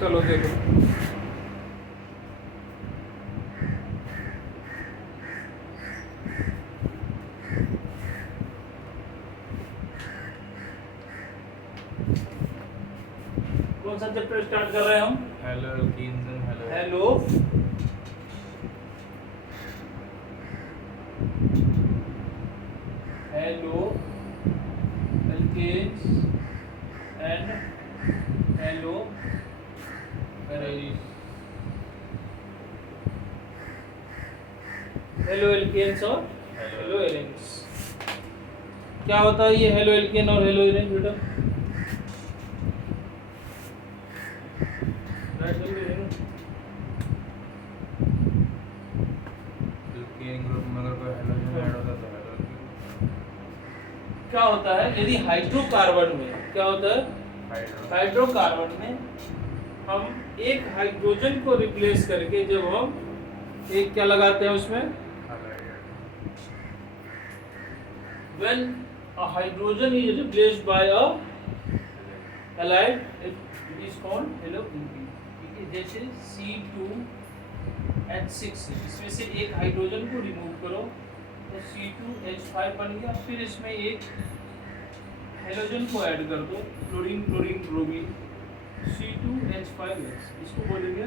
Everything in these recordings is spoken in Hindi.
चलो देखो। कौन सा चैप्टर स्टार्ट कर रहे हैं हम? Haloalkanes and halo haloalkanes and halo haloalkanes और हेलो एरेन्स। क्या होता है ये हेलो एल्केन और हेलो एरेन्स बेटा? एल्कीन ग्रुप में अगर कोई हेलोजन ऐड होता है तो हेलो एल्कीन। क्या होता है यदि हाइड्रोकार्बन में क्या होता है? हाइड्रोकार्बन में हम एक हाइड्रोजन को रिप्लेस करके जब हम एक क्या लगाते हैं उसमें, when a hydrogen is replaced by a halide it is called hello alkene। ठीक है, जैसे C2H6 इसमें से एक हाइड्रोजन को रिमूव करो तो C2H5 बन गया, फिर इसमें एक हेलोजन को ऐड कर दो, क्लोरीन क्लोरीन ब्रोमीन C2H5X, इसको बोलेंगे।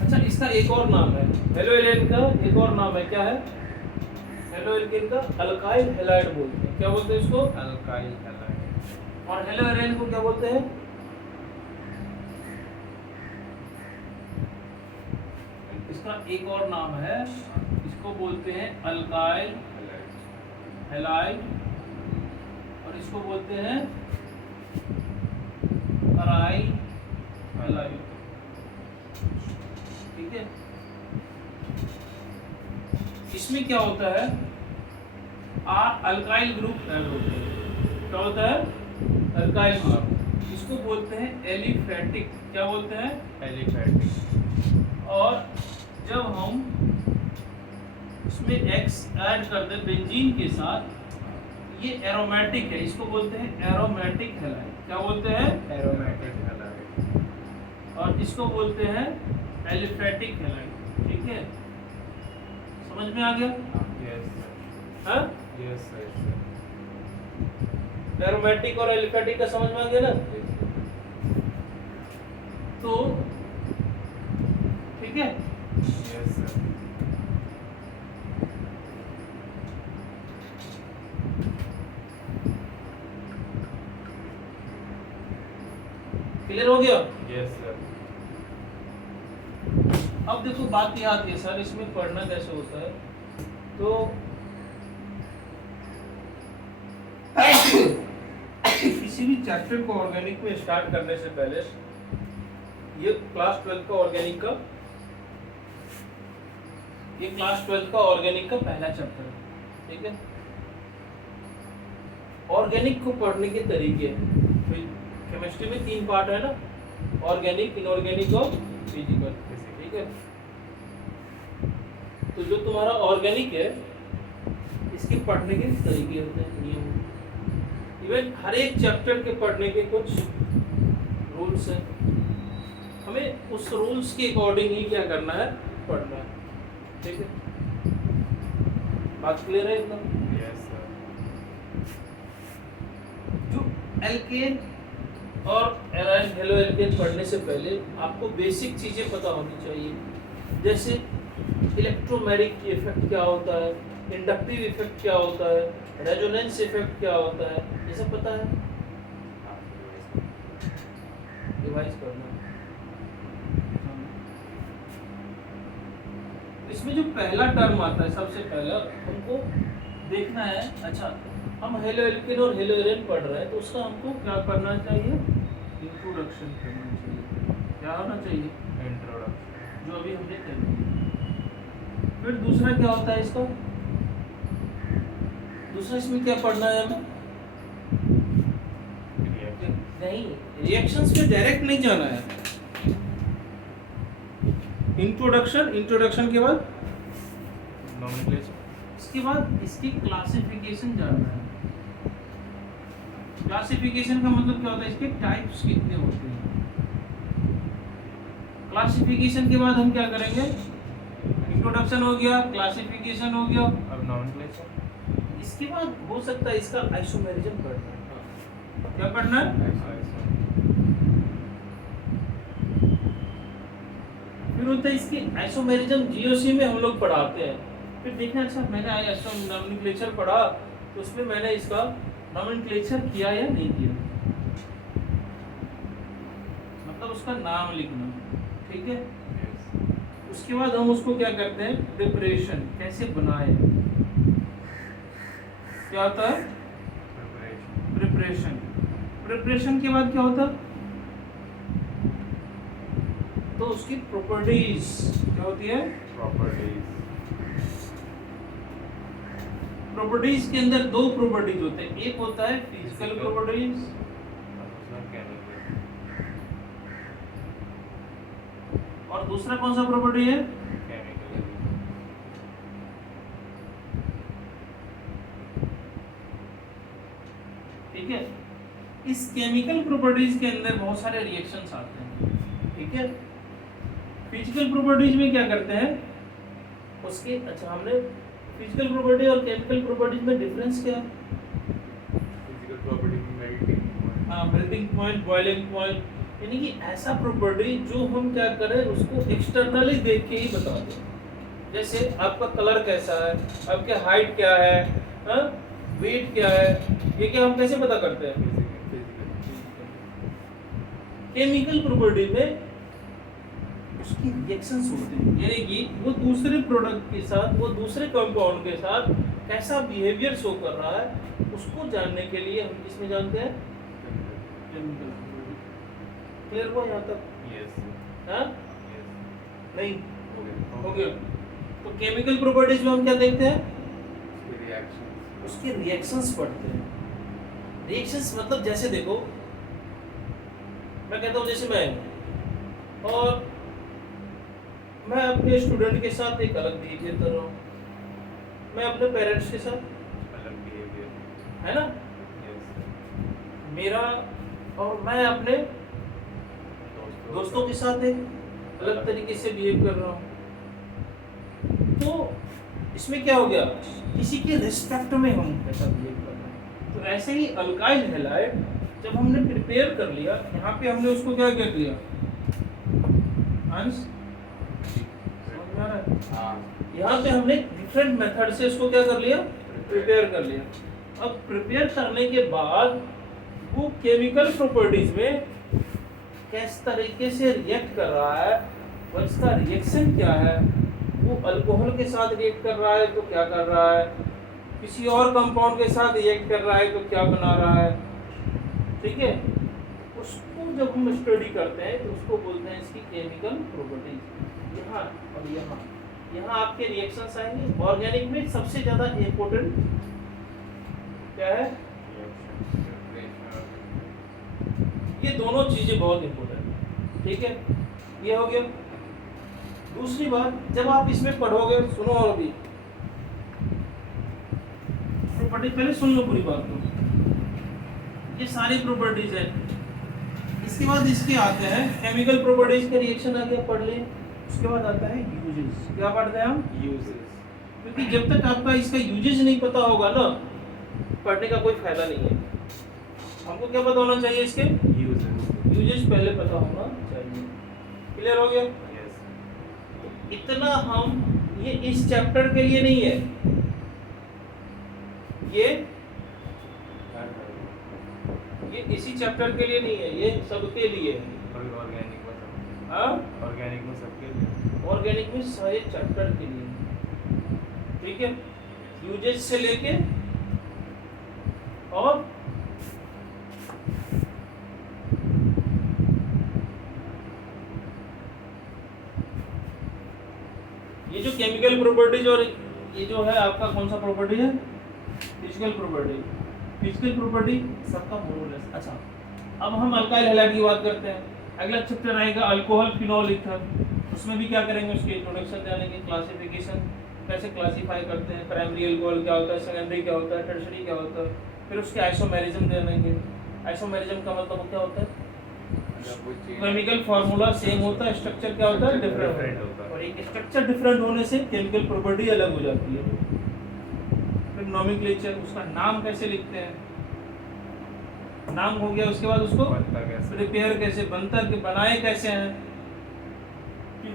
अच्छा, इसका एक और नाम है हेलो एलेन का, एक और नाम है, क्या है? हेलो एल्केन का अल्काइल हैलाइड बोलते हैं। क्या बोलते हैं इसको? Alkyl halide. और हेलो एरेन को क्या बोलते हैं? इसका एक और नाम है, इसको बोलते हैं अल्काइल हैलाइड और इसको बोलते हैं अराइल हैलाइड। ठीक है, इसमें क्या होता है? अल्काइल ग्रुप ऐड होते हैं। क्या होता है? Alkyl group. इसको बोलते हैं एलिफैटिक। क्या बोलते हैं? एलिफैटिक। और जब हम इसमें X ऐड कर दें बेंजीन के साथ, ये एरोमेटिक है, इसको बोलते हैं एरोमेटिक हैलाइड। क्या बोलते हैं? Aromatic halide. और इसको बोलते हैं एलिफैटिक हैलाइड। ठीक है, समझ में आ गया? यस हाँ, यस सर। एरोमेटिक और एलिफैटिक का समझ में आ गया ना? तो ठीक है, यस सर। क्लियर हो गया? Yes sir. अब देखो बात यह आती है सर, इसमें पढ़ना कैसे होता है? तो किसी भी चैप्टर को ऑर्गेनिक में स्टार्ट करने से पहले, ये क्लास 12 का ऑर्गेनिक का, ये क्लास 12 का ऑर्गेनिक का पहला चैप्टर है। ठीक है, ऑर्गेनिक को पढ़ने के तरीके हैं। केमिस्ट्री में 3 पार्ट है ना, ऑर्गेनिक, इनऑर्गेनिक और फिजिकल। ठीक है, तो जो तुम्हारा ऑर्गेनिक है इसके पढ़ने के तरीके होते हैं, नियम। इवन हर एक चैप्टर के पढ़ने के कुछ रूल्स हैं, हमें उस रूल्स के अकॉर्डिंग ही क्या करना है, पढ़ना है। ठीक है, बात क्लियर है एकदम? Yes sir. जो एल्केन और एराइन हेलो एल्केन पढ़ने से पहले आपको बेसिक चीजें पता होनी चाहिए, जैसे इलेक्ट्रोमैग्नेटिक इफेक्ट क्या होता है, इंडक्टिव इफेक्ट क्या होता है, रेजोनेंस इफेक्ट क्या होता है, ये सब पता है? रिवाइज करना। इसमें जो पहला टर्म आता है, सबसे पहला हमको देखना है। अच्छा, हम हेलो एल्केन और हेलो एरेन पढ़ रहे हैं तो उसका हमको क्या करना चाहिए? इंट्रोडक्शन करना चाहिए। क्या होना चाहिए? इंट्रोडक्शन, जो अभी हमने कर लिया। फिर दूसरा क्या होता है इसका? दूसरा इसमें क्या पढ़ना है हमें? नहीं, रिएक्शंस पे डायरेक्ट नहीं जाना है। इंट्रोडक्शन, इंट्रोडक्शन के बाद नॉमेनक्लेचर, इसके बाद इसकी क्लासिफिकेशन जानना है। क्लासिफिकेशन का मतलब क्या होता है, इसके टाइप्स कितने होते हैं। क्लासिफिकेशन के बाद हम क्या करेंगे, इंट्रोडक्शन हो गया, क्लासिफिकेशन हो गया, अब नॉमेनक्लेचर, इसके बाद हो सकता है इसका आइसोमेरिज्म पढ़ना है। क्या पढ़ना है, फिर होता है इसकी आइसोमेरिज्म, जीओसी में हम लोग पढ़ाते हैं। फिर देखना, अच्छा मैंने नॉमेनक्लेचर पढ़ा तो उसमें मैंने इसका नॉमेनक्लेचर किया या नहीं किया, मतलब उसका नाम लिखना, ठीक है। उसके बाद हम उसको क्या करते हैं, प्रिपरेशन कैसे बनाए, क्या होता है प्रिपरेशन। प्रिपरेशन के बाद क्या होता है, तो उसकी प्रॉपर्टीज क्या होती है, प्रॉपर्टीज के अंदर दो प्रॉपर्टीज होते हैं, एक होता है फिजिकल प्रॉपर्टीज और दूसरा कौन सा प्रॉपर्टी है, ठीक है। इस केमिकल प्रॉपर्टीज के अंदर बहुत सारे रिएक्शंस आते हैं, ठीक है। फिजिकल प्रॉपर्टीज में क्या करते हैं उसके, अच्छा हमने फिजिकल प्रॉपर्टी और केमिकल प्रॉपर्टीज में डिफरेंस क्या है, फिजिकल प्रॉपर्टी में मेल्टिंग पॉइंट, हाँ मेल्टिंग पॉइंट, बॉइलिंग पॉइंट, यानी कि ऐसा प्रॉपर्टी जो हम क्या करें उसको एक्सटर्नली देख के ही बता दें। जैसे आपका कलर कैसा है, आपके हाइट क्या है, हाँ वेट क्या है, ये क्या हम कैसे पता करते हैं, केमिकल प्रॉपर्टी में उसकी रिएक्शंस होते हैं, यानी कि वो दूसरे प्रोडक्ट के साथ, वो दूसरे कंपाउंड के साथ कैसा बिहेवियर शो कर रहा है, उसको जानने के लिए हम किसमें जानते हैं, केमिकल। क्लियर हुआ यहाँ तक, हाँ नहीं हो गया। तो केमिकल प्रॉपर्टीज में हम क्या देखते हैं, उसके रिएक्शंस पढ़ते हैं। रिएक्शंस मतलब जैसे देखो, मैं कहता हूँ जैसे मैं और मैं अपने स्टूडेंट के साथ एक अलग बिहेवियर कर रहा हूँ, मैं अपने पेरेंट्स के साथ अलग बिहेवियर है ना, मेरा और मैं अपने दोस्तों के साथ एक अलग तरीके से बिहेव कर रहा हूँ। तो इसमें क्या हो गया, किसी के रिस्पेक्ट में हम कैसा बिहेव कर रहे हैं। तो ऐसे ही अल्काइल हैलाइड जब हमने प्रिपेयर कर लिया, यहाँ पे हमने उसको क्या कर दिया, अंश समझ में आ रहा है, यहाँ पे हमने डिफरेंट मेथड से इसको क्या कर लिया, प्रिपेयर कर लिया। अब प्रिपेयर करने के बाद वो केमिकल प्रॉपर्टीज में किस तरीके से रिएक्ट कर रहा है, और इसका रिएक्शन क्या है, वो अल्कोहल के साथ रिएक्ट कर रहा है तो क्या कर रहा है, किसी और कंपाउंड के साथ रिएक्ट कर रहा है तो क्या बना रहा है, ठीक है। उसको जब हम स्टडी करते हैं तो उसको बोलते हैं इसकी केमिकल प्रॉपर्टीज। यहाँ और यहाँ आपके रिएक्शंस आएंगे। ऑर्गेनिक में सबसे ज़्यादा इम्पोर्टेंट क्या है, ये दोनों चीज़ें बहुत इम्पोर्टेंट है, ठीक है। ये हो गया। दूसरी बात, जब आप इसमें पढ़ोगे, सुनो और अभी प्रॉपर्टी पहले सुन लो पूरी बात को, ये सारी प्रॉपर्टीज है। इसके बाद इसके आते हैं केमिकल प्रॉपर्टीज का रिएक्शन आ गया, पढ़ लें। उसके बाद आता है यूजेस। क्या पढ़ते हैं हम, यूजेस, क्योंकि जब तक आपका इसका यूजेस नहीं पता होगा ना, पढ़ने का कोई फायदा नहीं है। हमको क्या पता होना चाहिए, इसके यूजेस पहले पता होना चाहिए। क्लियर हो गया, इतना हम, ये इस चैप्टर के लिए नहीं है, ये इसी चैप्टर के लिए नहीं है, ये सबके लिए है। ऑर्गेनिक में सबके लिए, ऑर्गेनिक में सारे चैप्टर के लिए, ठीक है। यूजेस से लेके और ये जो केमिकल प्रॉपर्टीज और ये जो है आपका कौन सा प्रॉपर्टी है, फिजिकल प्रॉपर्टी। फिजिकल प्रॉपर्टी सबका मोरलेस। अच्छा, अब हम अल्काइल हैलाइड की बात करते हैं। अगला चैप्टर आएगा अल्कोहल, फिनॉल, ईथर। उसमें भी क्या करेंगे, उसके इंट्रोडक्शन जानेंगे, क्लासिफिकेशन कैसे क्लासीफाई करते हैं, प्राइमरी अल्कोहल क्या होता है, सेकेंडरी क्या होता है, टर्शरी क्या होता है, फिर उसके आइसोमेरिज्म जानेंगे। आइसोमेरिज्म का मतलब क्या होता है? जब वो चेन केमिकल फार्मूला सेम होता है, स्ट्रक्चर क्या होता है? Structure डिफरेंट different होता होता है। है। और एक स्ट्रक्चर डिफरेंट होने से केमिकल प्रॉपर्टी अलग हो जाती है। फिर नोमेनक्लेचर, उसका नाम कैसे लिखते हैं, नाम हो गया, उसके बाद उसको बनता कैसे? प्रिपेयर कैसे, बनता के बनाए कैसे हैं,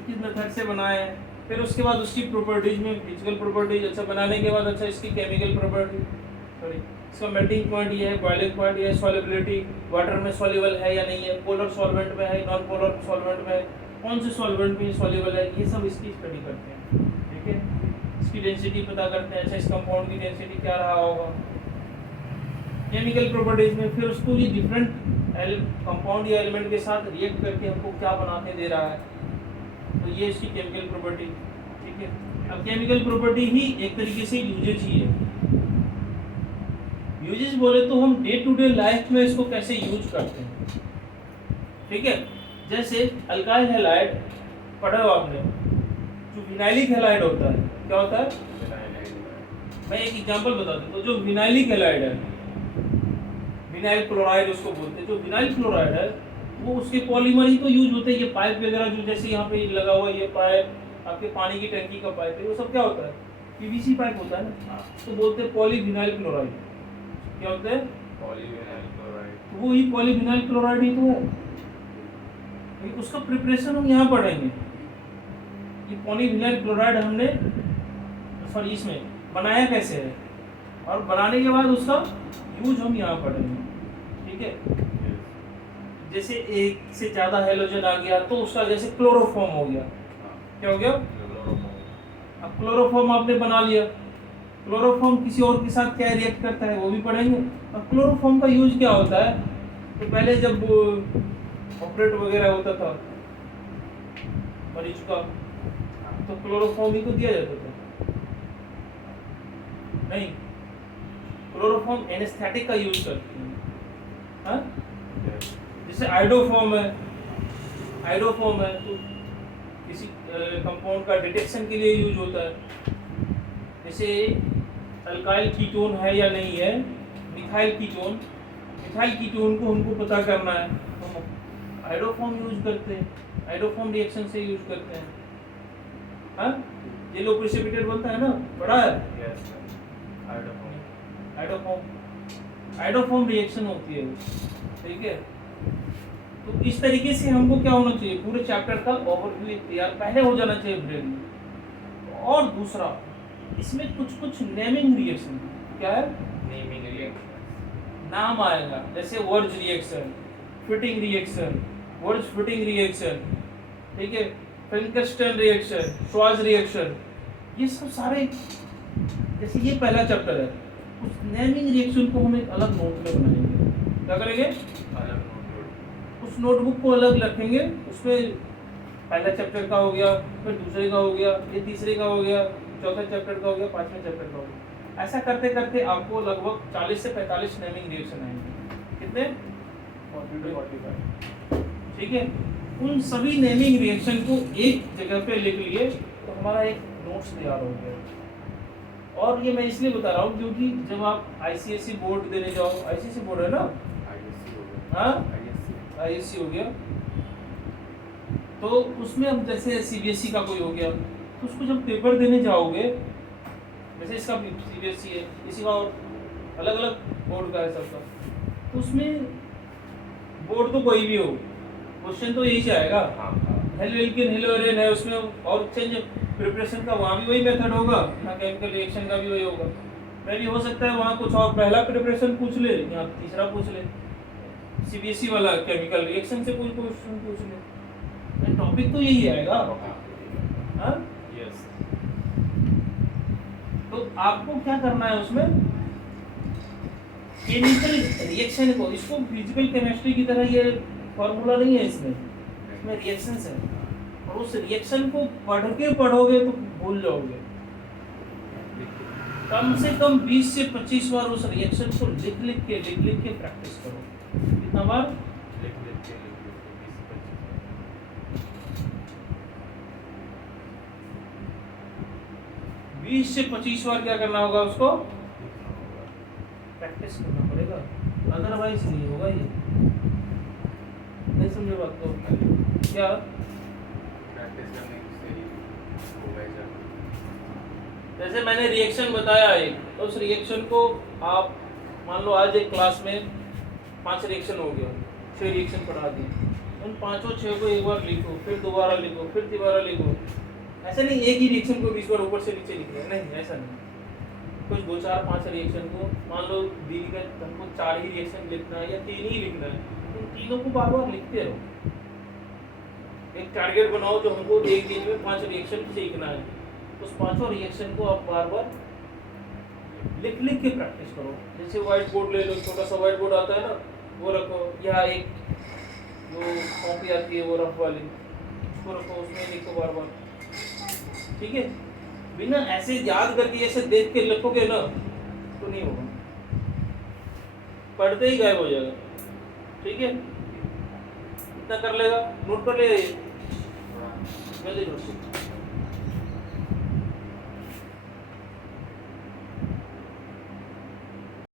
किस मेथड से बनाए हैं, फिर उसके बाद उसकी प्रॉपर्टीज में फिजिकल प्रॉपर्टीज, अच्छा बनाने के बाद अच्छा इसकी केमिकल प्रॉपर्टी, सॉरी इसका मेल्टिंग पॉइंट ये है, बॉइलिंग पॉइंट ये है, सॉल्युबिलिटी वाटर में सॉल्युबल है या नहीं है, पोलर सॉल्वेंट में है, नॉन पोलर सॉल्वेंट में है, कौन से सॉल्वेंट में सॉल्युबल है, ये सब इसकी स्टडी करते हैं। ठीक है, इसकी डेंसिटी पता करते हैं, अच्छा इस कंपाउंड की डेंसिटी क्या रहा होगा। केमिकल प्रॉपर्टीज में फिर उसको ये डिफरेंट कंपाउंड या एलिमेंट के साथ रिएक्ट करके हमको क्या बनाते दे रहा है, तो ये इसकी केमिकल प्रॉपर्टी। ठीक है, अब केमिकल प्रॉपर्टी ही एक तरीके से यूजेज ही है। यूजेज बोले तो हम डे टू डे लाइफ में इसको कैसे यूज करते हैं। ठीक है, जैसे अल्काइल हैलाइड पढ़ा हो आपने, जो विनाइलिक हैलाइड होता है, क्या होता है? मैं एक एग्जांपल बता दूं, तो जो विनाइलिक हैलाइड है, विनाइल क्लोराइड उसको बोलते हैं, जो विनाइल क्लोराइड है वो उसके पॉलीमर ही तो यूज होते हैं। ये पाइप वगैरह जो जैसे यहाँ पे लगा हुआ ये पाइप आपके पानी की टंकी का पाइप है, वो सब क्या होता है? पीवीसी पाइप होता है ना, तो बोलते हैं पॉलीविनाइल क्लोराइड। क्या होता है? Polyvinyl chloride. तो वो ही पॉलीविनाइल क्लोराइड ही तो है। लेकिन उसका प्रिपरेशन हम यहाँ पढ़ेंगे कि पॉलीविनाइल क्लोराइड हमने सॉरी इसमें बनाया कैसे है, और बनाने के बाद उसका यूज हम यहाँ पढ़ेंगे। ठीक है, जैसे एक से ज़्यादा हेलोजन आ गया तो उसका जैसे क्लोरोफॉर्म हो गया। क्या हो गया? अब क्लोरोफॉर्म आपने बना लिया, क्लोरोफॉर्म किसी और के साथ क्या रिएक्ट करता है वो भी पढ़ेंगे। अब क्लोरोफॉर्म का यूज क्या होता है, तो पहले जब ऑपरेट वगैरह होता था मरीज का, तो क्लोरोफॉर्म ही तो दिया जाता था, नहीं क्लोरोफॉर्म एनेस्थेटिक का यूज करते हैं। हाँ, जैसे आइडोफॉर्म है, आइडोफॉर्म है तो किसी कंपाउंड का डिटेक्शन के लिए यूज होता है। जैसे अल्काइल कीटोन है या नहीं है, मिथाइल कीटोन, मिथाइल कीटोन को हमको पता करना है तो हम आइडोफॉर्म यूज करते हैं, आइडोफॉर्म रिएक्शन से यूज करते हैं। हाँ, येलो प्रेसिपिटेट बनता है ना, पढ़ा है? यस, आइडोफॉर्म रिएक्शन होती है वो। ठीक है, तो इस तरीके से हमको क्या होना चाहिए, पूरे चैप्टर का ओवरव्यू तैयार पहले हो जाना चाहिए ब्रेन में। और दूसरा, इसमें कुछ कुछ नेमिंग रिएक्शन, क्या है? नेमिंग रिएक्शन, नाम आएगा, जैसे verge reaction, fitting reaction, verge fitting reaction, ठीक है, फिंकरस्टन रिएक्शन, श्वार्ट्ज रिएक्शन, ये सब सारे, जैसे ये पहला चैप्टर है, उस नेमिंग रिएक्शन को हम एक अलग नोट में बनाएंगे। क्या करेंगे? अलग नोट, उस नोटबुक को अलग रखेंगे, उसमें पहला चैप्टर का हो गया, फिर दूसरे का हो गया, ये तीसरे का हो गया, चौथा चैप्टर का हो गया, पांचवें चैप्टर का हो गया। ऐसा करते करते आपको लगभग 40 से 45 नेमिंग रिएक्शन आएंगे। कितने? 45। ठीक है, उन सभी नेमिंग रिएक्शन को एक जगह पे लिख लिए तो हमारा एक नोट्स तैयार हो गया। और ये मैं इसलिए बता रहा हूँ क्योंकि जब आप आईसीएसई बोर्ड देने जाओ, आईसीएसई बोर्ड है ना, आईएससी हो गया, हाँ आईएससी हो गया, तो उसमें अब जैसे सीबीएसई का कोई हो गया, तो उसको जब पेपर देने जाओगे, जैसे इसका सीबीएसई है, इसी का और अलग अलग बोर्ड का है सबका, तो उसमें बोर्ड तो कोई भी हो, क्वेश्चन तो यही से आएगा, हेलो एल्केन हेलो एरेन है उसमें, और चेंज प्रिपरेशन का वहाँ भी वही मेथड होगा, यहाँ केमिकल रिएक्शन का भी वही होगा। मैं भी हो सकता है वहाँ कुछ और पहला प्रिपरेशन पूछ ले, यहाँ तीसरा पूछ ले, सीबीएसई वाला केमिकल रिएक्शन से कोई क्वेश्चन पूछ ले, टॉपिक तो यही आएगा। हाँ, यस, तो आपको क्या करना है उसमें, केमिकल रिएक्शन को, इसको फिजिकल केमिस्ट्री की तरह ये फॉर्मूला नहीं है, इसमें रिएक्शंस है, और उस रिएक्शन को पढ़ के पढ़ोगे तो भूल जाओगे। कम से कम 20 से 25 बार उस रिएक्शन को लिख लिख के प्रैक्टिस करो। कितना बार? लिख के 20 से 25 बार क्या करना होगा, उसको प्रैक्टिस करना पड़ेगा। अदरवाइज नहीं होगा ये। नहीं समझे बात को? क्या प्रैक्टिस करने से ही होगा ये सब। जैसे मैंने रिएक्शन बताया एक, तो उस रिएक्शन को आप मान लो आज एक क्लास में 5 रिएक्शन हो गया, 6 रिएक्शन पढ़ा दिए, उन 5-6 को एक बार लिखो, फिर दोबारा लिखो, फिर दोबारा लिखो। ऐसा नहीं एक ही रिएक्शन को 20 बार ऊपर से नीचे लिखना है, नहीं ऐसा नहीं। कुछ 2, 4, 5 रिएक्शन को, मान लो दी गए हमको 4 ही रिएक्शन लिखना है या 3 ही लिखना है, उन तीनों को बार बार लिखते रहो। एक टारगेट बनाओ जो हमको एक दिन में 5 रिएक्शन सीखना है, उस 5 रिएक्शन को आप बार बार लिख लिख के प्रैक्टिस करो। जैसे व्हाइट बोर्ड ले लो, छोटा सा व्हाइट बोर्ड आता है ना, वो रखो, या एक जो कॉपी आती है वो रफ वाली, उसको रखो, उसमें लिखो बार बार, ठीक है। बिना ऐसे याद करके ऐसे देख के लिखोगे ना तो नहीं होगा, पढ़ते ही गायब हो जाएगा, ठीक है। इतना कर लेगा, नोट कर ले जल्दी नोट।